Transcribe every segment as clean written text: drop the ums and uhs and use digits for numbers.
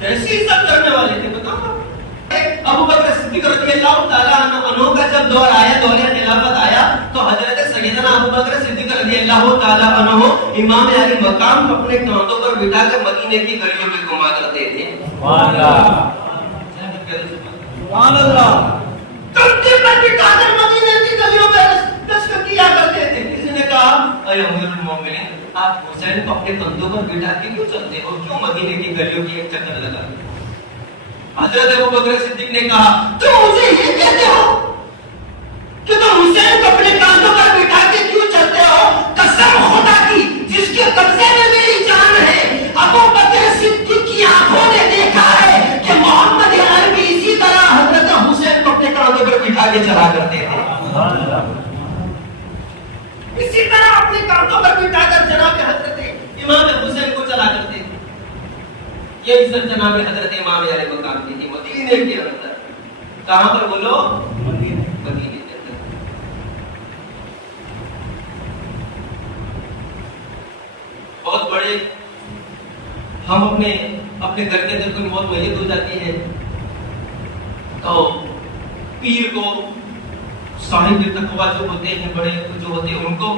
کیسی عزت کرنے والے تھے بتاؤ. ابو بکر صدیق رضی اللہ تعالیٰ عنہ کا جب دور آیا، دور خلافت آیا، تو حضرت سیدنا ابو بکر صدیق رضی اللہ تعالیٰ عنہ امام علی مقام کو اپنے کاندھوں پر بٹھا کر مدینے کی گلیوں میں گھما کرتے تھے. سبحان اللہ، سبحان اللہ. کندھے پر بٹھا کر مدینے کی گلیوں میں دستک کیا کرتے تھے. کسی نے کہا اے امیر المومنین، آپ حسین کو اپنے کندھوں پر بٹھا کے کیوں چلتے ہو؟ کیوں مدینے کی گلیوں کی ایک چکر لگا؟ حضرت ابو بکر صدیق نے کہا تم مجھے یہ کہتے ہو کہ تم حسین کو اپنے کاندھوں پر بٹھا کے کیوں چلتے ہو؟ قسم خدا کی جس کے قبضے میں میری جان ہے، ابو بکر صدیق کی آنکھوں نے دیکھا ہے کہ محمد عربی اسی طرح حضرت حسین کو اپنے کاندھوں پر بٹھا کے چلا کرتے تھے. اسی طرح اپنے کاندھوں پر بٹھا کر جناب حضرت امام حسین کو چلا کرتے تھے. یہ عزت جناب حضرت امام علیہ مقام کی تھی مدینے کے اندر. کہاں پر بولو؟ مدینے کے اندر. بہت بڑے ہم اپنے گھر کے اندر کوئی موت میت ہو جاتی ہے تو پیر کو، صاحب تقویٰ جو ہوتے ہیں، بڑے جو ہوتے ہیں، ان کو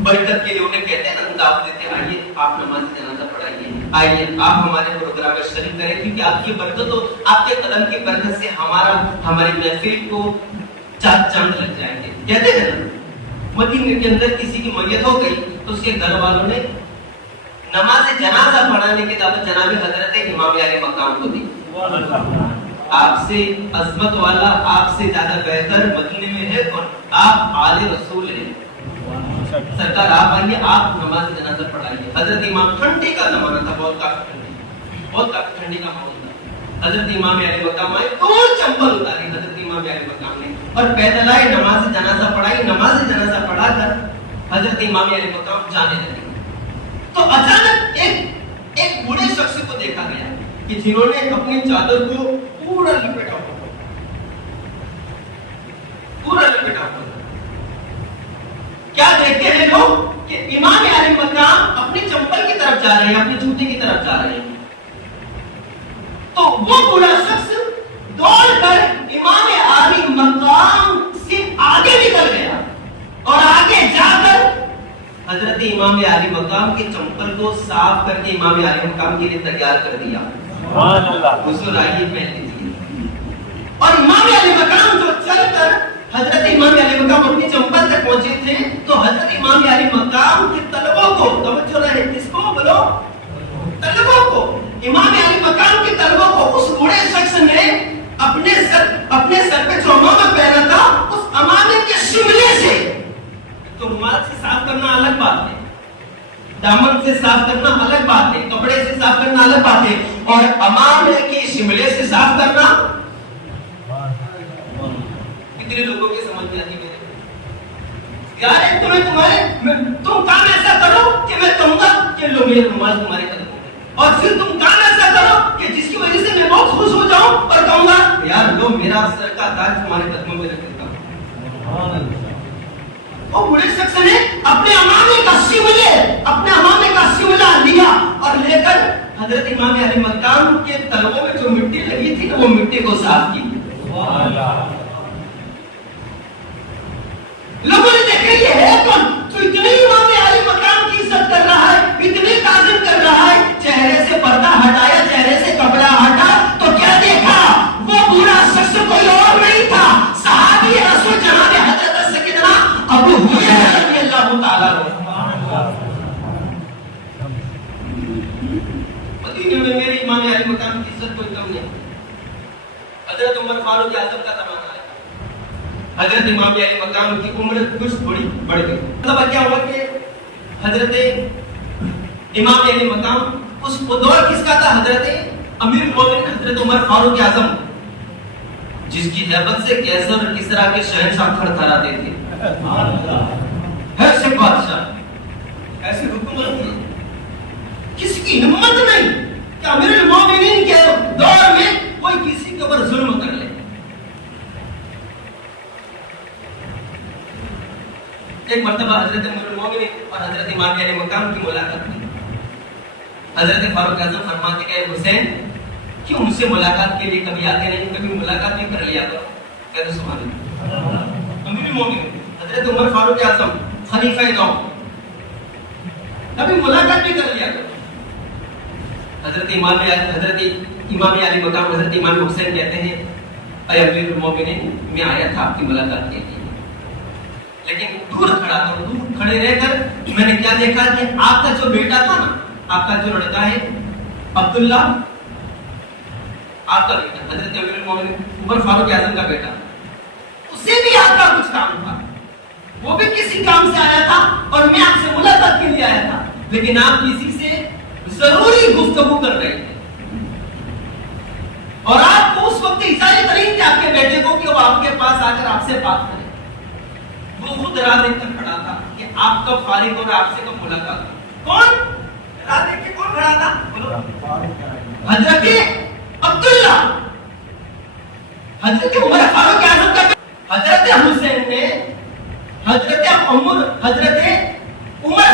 برکت کے لیے انہیں کہتے ہیں، دعوت دیتے ہیں آئیے آپ نماز جنازہ پڑھائیے، آئیے آپ ہمارے پروگرام میں شریک کریں، کیونکہ آپ کی برکت ہو، آپ کے قدم کی برکت سے ہماری محفل کو چار چاند لگ جائیں گے. کہتے ہیں نا، مدینے کے اندر کسی کی میت ہو گئی تو اس کے گھر والوں نے نماز جنازہ پڑھانے کی دعوت جناب حضرت امام علیہ مقام کو دی. آپ سے عظمت والا، آپ سے زیادہ بہتر مدینے میں ہے کون؟ آپ آل رسول ہیں. سرکار آپ آئیے، آپ نماز جنازہ پڑھائیے. حضرت امام، ٹھنڈی کا زمانہ تھا، بہت کافی ٹھنڈی کا ماحول تھا. حضرت امام علیہ مقام آئے، دو چمبل اتاری حضرت امام علیہ مقام نے اور پیدل آئے، نماز جنازہ پڑھائی. نماز جنازہ پڑھا کر حضرت امام علیہ مقام جانے لگے تو اچانک ایک بوڑھے شخص کو دیکھا گیا کہ جنہوں نے اپنی چادر کو پورا لپیٹا ہوا. کیا دیکھتے ہیں لوگ کہ امام علی مقام اپنی چمپل کی طرف جا رہے ہیں، اپنی جوتے کی طرف جا رہے ہیں. تو وہ بوڑھا شخص دوڑ کر امام علی مقام سے آگے نکل گیا اور آگے جا کر حضرت امام علی مقام کی چمپل کو صاف کر کے امام علی مقام کے لیے تیار کر دیا. سبحان اللہ. حضور آئیے پہن لیجیے. اور امام علی مقام جو چل کر حضرت امام علی مقام اپنی چمپل تک پہنچے تھے تو حضرت امام علی مقام کے طلبوں کو، توجہ رہے، کس کو بولو؟ طلبوں کو. امام علی مقام کے طلبوں کو اس بوڑھے شخص نے اپنے سر پہ جو امامہ پہنا تھا اس امامے کے شملے سے، تو رومال سے صاف کرنا الگ بات ہے، دامن سے صاف کرنا الگ بات ہے، کپڑے سے صاف کرنا الگ بات ہے، اور امامے کی شملے سے صاف کرنا کتنے لوگوں کے سمجھ میں آتی ہے؟ یار تم کام ایسا کرو کہ میں کہوں گا کہ لو میرے رومال تمہارے قدموں میں، اور پھر تم کام ایسا کرو کہ جس کی وجہ سے میں بہت خوش ہو جاؤں اور کہوں گا یار لو میرا سر کا تاج تمہارے قدموں میں رکھ دیتا ہوں. وہ بوڑھے شخص نے اپنے امامے کا شملہ لیا اور لے کر حضرت امام علی مقام کے طلبوں میں جو مٹی لگی تھی وہ مٹی کو صاف کی. لوگوں نے دیکھا یہ ہے کون جو اتنے امام علی مقام کی عزت کر رہا ہے، اتنے تعظیم کر رہا ہے. چہرے سے پردہ ہٹایا، چہرے سے کپڑا ہٹا تو کیا دیکھا؟ وہ بوڑھا شخص کوئی اور نہیں تھا، صحابی رسول جناب حضرت سیدنا ابو ہریرہ رضی اللہ تعالیٰ عنہ. مدینے میں میرے امام علی مقام کی عزت کوئی کم نہیں. حضرت عمر فاروق اعظم کا زمانہ ہے، حضرت امام علی مقام کی عمر کچھ تھوڑی بڑھ گئی. مطلب کیا ہوا کہ حضرت امام علی مقام اس دور کس کا تھا؟ حضرت امیر المومنین حضرت عمر فاروق اعظم، جس کی ہیبت سے کیسر اور کسرا کے شہنشاہ تھر تھراتے تھے. ایسے بادشاہ، ایسے حکومت نہیں، کسی کی ہمت نہیں کہ امیر المومنین کے دور میں کوئی کسی کے اوپر ظلم کر لے. ایک مرتبہ حضرت امیر المومنین اور حضرت امام علی مقام کی ملاقات ہوئی. حضرت فاروق اعظم فرماتے کہ حسین کیوں مجھ سے ملاقات کے لیے کبھی آتے نہیں, کبھی ملاقات بھی کر لیا کرو. کہتے سبحان اللہ. امیر المومنین حضرت عمر فاروق اعظم خلیفہ نو, کبھی ملاقات بھی کر لیا کرو. حضرت امام علی مقام حضرت امام حسین کہتے ہیں اے امیر المومنین میں آیا تھا آپ کی ملاقات کے لیے, لیکن دور کھڑا تھا, دور کھڑے رہ کر میں نے کیا دیکھا کہ آپ کا جو بیٹا تھا نا, آپ کا جو لڑکا ہے عبداللہ, آپ کا بیٹا حضرت امیر المومنین عمر فاروق اعظم کا بیٹا, اسے بھی آپ کا کچھ کام تھا, وہ بھی کسی کام سے آیا تھا اور میں آپ سے ملاقات کے لیے آیا تھا, لیکن آپ کسی سے ضروری گفتگو کر رہے تھے اور آپ کو اس وقت اجازت نہیں تھی آپ کے بیٹے کو کہ وہ آپ کے پاس آ کر آپ سے بات کرے. وہ خود راہ دیکھ کر کھڑا تھا کہ آپ کب فارغ ہو رہا, آپ سے کب ملاقات ہو. کون راہ دیکھ کے کون کھڑا تھا؟ حضرت عبداللہ, حضرت عمر فاروق اعظم کا. حضرت حسین نے حضرت عمر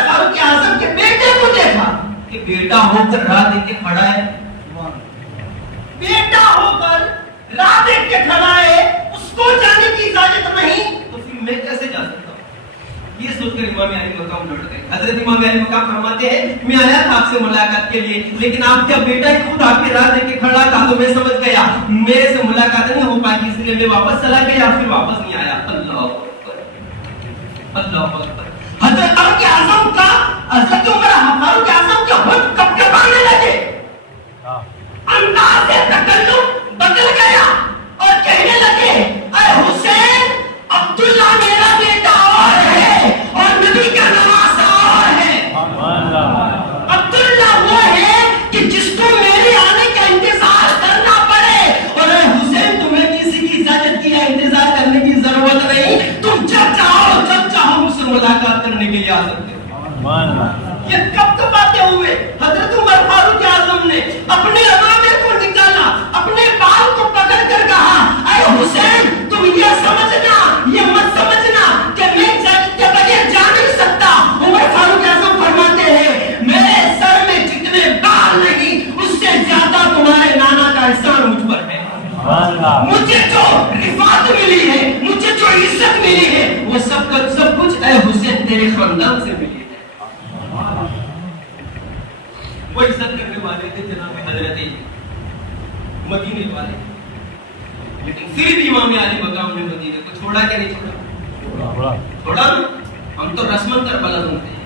فاروق اعظم کے بیٹے کو دیکھا کہ بیٹا ہو کر راہ دیکھ کے کھڑا ہے, بیٹا ہو کر راہ دیکھ کے کھڑا ہے, اس کو جانے کی اجازت نہیں, تو پھر میں کیسے جا سکتا ہوں. یہ سوچ کر امام علی مقام لوٹ گئے. حضرت امام علی مقام فرماتے ہیں میں آیا تھا آپ سے ملاقات کے لیے, لیکن آپ کا بیٹا خود آپ کے راہ دیکھ کے کھڑا تھا, تو میں سمجھ گیا میرے سے ملاقات نہیں ہو پائی, اس لیے میں واپس چلا گیا, پھر واپس نہیں آیا. اللہ اکبر, اللہ اکبر. حضرت فاروق اعظم کا, حضرت عمر فاروق اعظم کے ہونٹ کب کب آنے لگے, انداز تکلم بدل گیا اور کہنے لگے اے حسین عبداللہ میرا بیٹا اور ہے اور نبی کا نواسہ اور ہے. عبداللہ وہ ہے کہ جس کو میرے آنے کا انتظار کرنا پڑے, اور اے حسین تمہیں کسی کی اجازت کی انتظار کرنے کی ضرورت نہیں, تم جب چاہو مجھ سے ملاقات کرنے کے لیے آ سکتے ہو. یہ کب کب باتیں ہوئے. حضرت عمر فاروق اعظم نے اپنے امامے کو نکالا, اپنے بال کو پکڑ کر کہا اے حسین تم یہ سمجھنا, یہ مت سمجھنا کہ میں کے بغیر جا نہیں سکتا. عمر فاروق اعظم فرماتے ہیں میرے سر میں جتنے بال نہیں اس سے زیادہ تمہارے نانا کا احسان مجھ پر ہے. مجھے جو رفعت ملی ہے, مجھے جو عزت ملی ہے, وہ سب کچھ اے حسین تیرے خاندان سے ملی ہے. وہ عزت کرنے والے تھے جناب حضرت مدینے والے, لیکن پھر بھی امام علی مقام نے مدینے کو چھوڑا کہ نہیں چھوڑا؟ چھوڑا. ہم تو رسمن کربلا سنتے ہیں.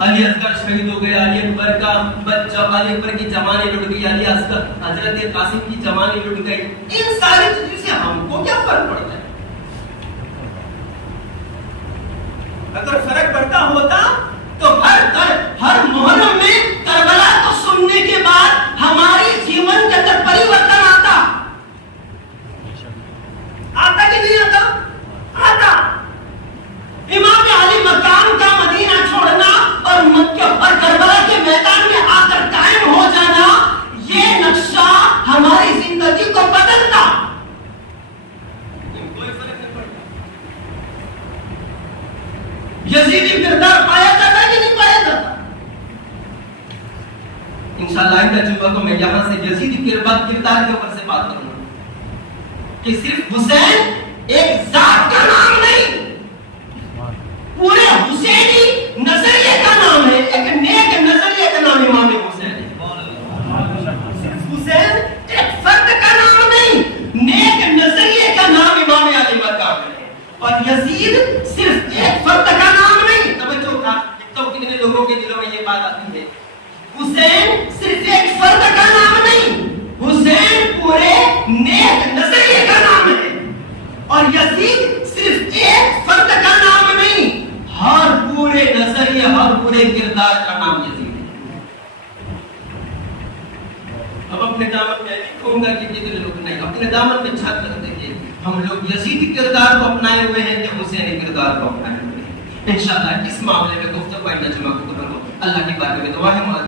علی اصغر شہید ہو گیا, علی اکبر کا بچہ, علی اکبر کی جوانی لٹ گئی, علی اصغر حضرت قاسم کی جوانی لٹ گئی. ان ساری چیزوں سے ہم کو کیا فرق پڑتا ہے؟ اگر فرق پڑتا ہوتا تو ہر محرم میں کربلا کو سننے کے بعد ہماری جیون کے اندر پریورتن آتا کہ نہیں آتا. امام علی مقام کا مدینہ چھوڑنا اور مکہ اور کربلا کے میدان میں آ کر قائم ہو جانا, یہ نقشہ ہماری زندگی کو بدلتا. کوئی فرق نہیں پڑتا. یزیدی کردار پایا جاتا کہ نہیں پایا جاتا؟ انشاءاللہ ان تجربہ کو میں یہاں سے یزیدی کردار کے اوپر سے بات کروں گا کہ صرف حسین ایک ذات کا نام نہیں, پورے حسینی نظریے کا نام ہے, ایک نیک نظریے کا نام امام حسین ہے. صرف حسین ایک فرد کا نام نہیں, نیک نظریے کا نام امام علی مقام ہے. اور یزید صرف ایک فرد کا نام نہیں. توجہ کا تو کتنے لوگوں کے دلوں میں یہ بات آتی ہے, حسین صرف ایک فرد کا نام نہیں, حسین پورے نیک نظریے کا نام ہے. اور یزید صرف ایک فرد کا نام نہیں, ہر پورے نظریے, ہر پورے کردار کا نام یزید ہے. اب اپنے دامن میں نہیں کہوں گا کہ کتنے لوگ نہیں, اپنے دامن میں چھت کر دیجیے. ہم لوگ یزیدی کردار کو اپنائے ہوئے ہیں کہ حسینی کردار کو اپنائے ہوئے ہیں. انشاءاللہ اس معاملے میں گفتگو آئندہ جمعہ کو کروں گا. اللہ کی بارگاہ میں دعا ہے.